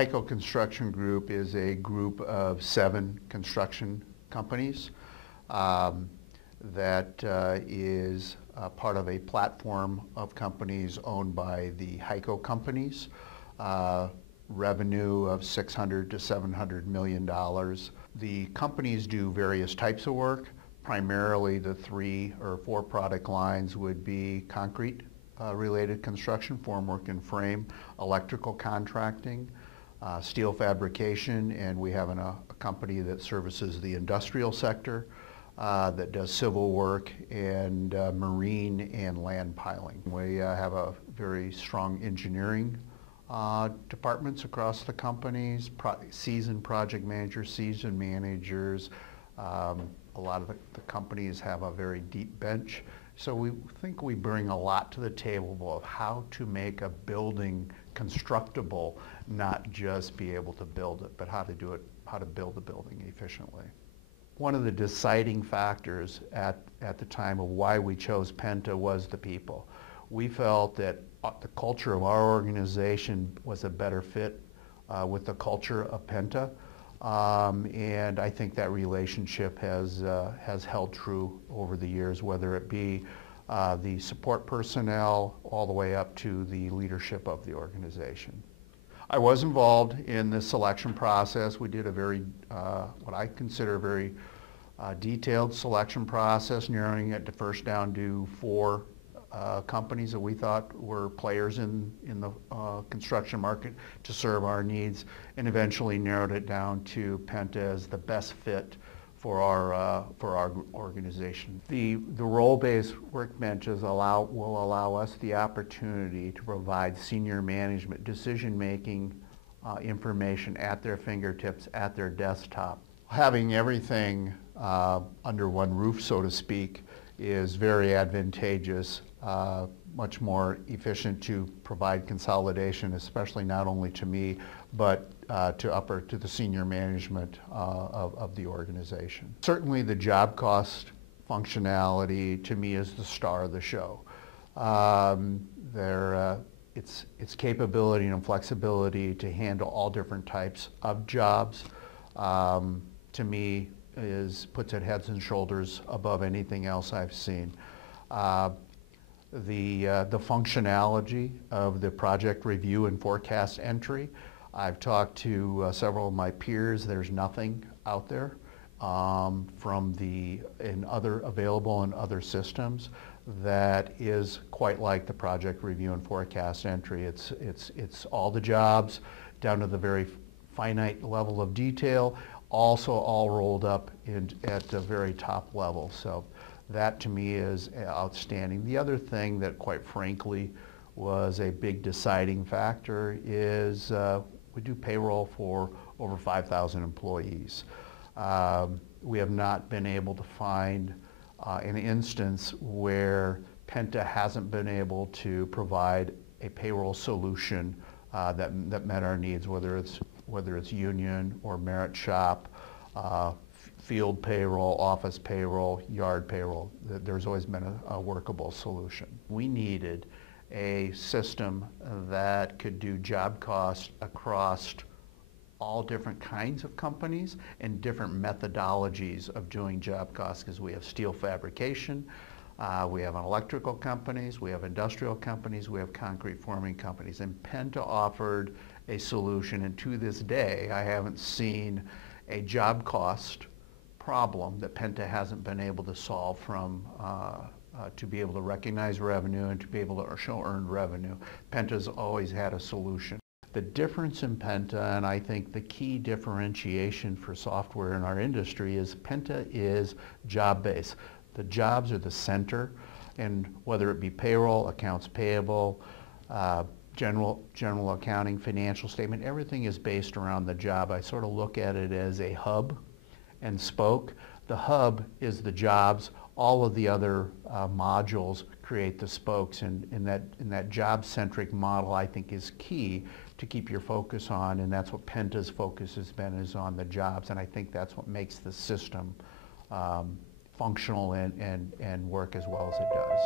Heico Construction Group is a group of 7 construction companies that is part of a platform of companies owned by the Heico companies. Revenue of $600 to $700 million. The companies do various types of work. Primarily the 3 or 4 product lines would be concrete related construction, formwork and frame, electrical contracting, steel fabrication, and we have a company that services the industrial sector that does civil work and marine and land piling. We have a very strong engineering departments across the companies, seasoned project managers, seasoned managers. A lot of the companies have a very deep bench. So we think we bring a lot to the table of how to make a building constructible, not just be able to build it, but how to do it, how to build a building efficiently. One of the deciding factors at the time of why we chose Penta was the people. We felt that the culture of our organization was a better fit with the culture of Penta. And I think that relationship has held true over the years, whether it be the support personnel all the way up to the leadership of the organization. I was involved in the selection process. We did a very, what I consider a very detailed selection process, narrowing it to first down to 4 companies that we thought were players in the construction market to serve our needs, and eventually narrowed it down to Penta as the best fit for our organization. The role-based workbenches will allow us the opportunity to provide senior management decision-making information at their fingertips, at their desktop. Having everything under one roof, so to speak, is very advantageous, much more efficient to provide consolidation, especially not only to me, but to the senior management of the organization. Certainly the job cost functionality to me is the star of the show. Its capability and flexibility to handle all different types of jobs, to me, puts it heads and shoulders above anything else I've seen. The functionality of the project review and forecast entry. I've talked to several of my peers. There's nothing out there available in other systems that is quite like the project review and forecast entry. It's all the jobs down to the very finite level of detail, also all rolled up at the very top level. So that to me is outstanding. The other thing that quite frankly was a big deciding factor is we do payroll for over 5,000 employees. We have not been able to find an instance where Penta hasn't been able to provide a payroll solution that met our needs, whether it's union or merit shop, field payroll, office payroll, yard payroll. There's always been a workable solution. We needed a system that could do job cost across all different kinds of companies and different methodologies of doing job costs, because we have steel fabrication, we have electrical companies, we have industrial companies, we have concrete forming companies, and Penta offered a solution, and to this day I haven't seen a job cost problem that Penta hasn't been able to solve to be able to recognize revenue and to be able to show earned revenue. Penta's always had a solution. The difference in Penta, and I think the key differentiation for software in our industry, is Penta is job-based. The jobs are the center, and whether it be payroll, accounts payable, general accounting, financial statement, everything is based around the job. I sort of look at it as a hub and spoke. The hub is the jobs. All of the other modules create the spokes, and that job-centric model, I think, is key to keep your focus on, and that's what Penta's focus has been, is on the jobs, and I think that's what makes the system functional and work as well as it does.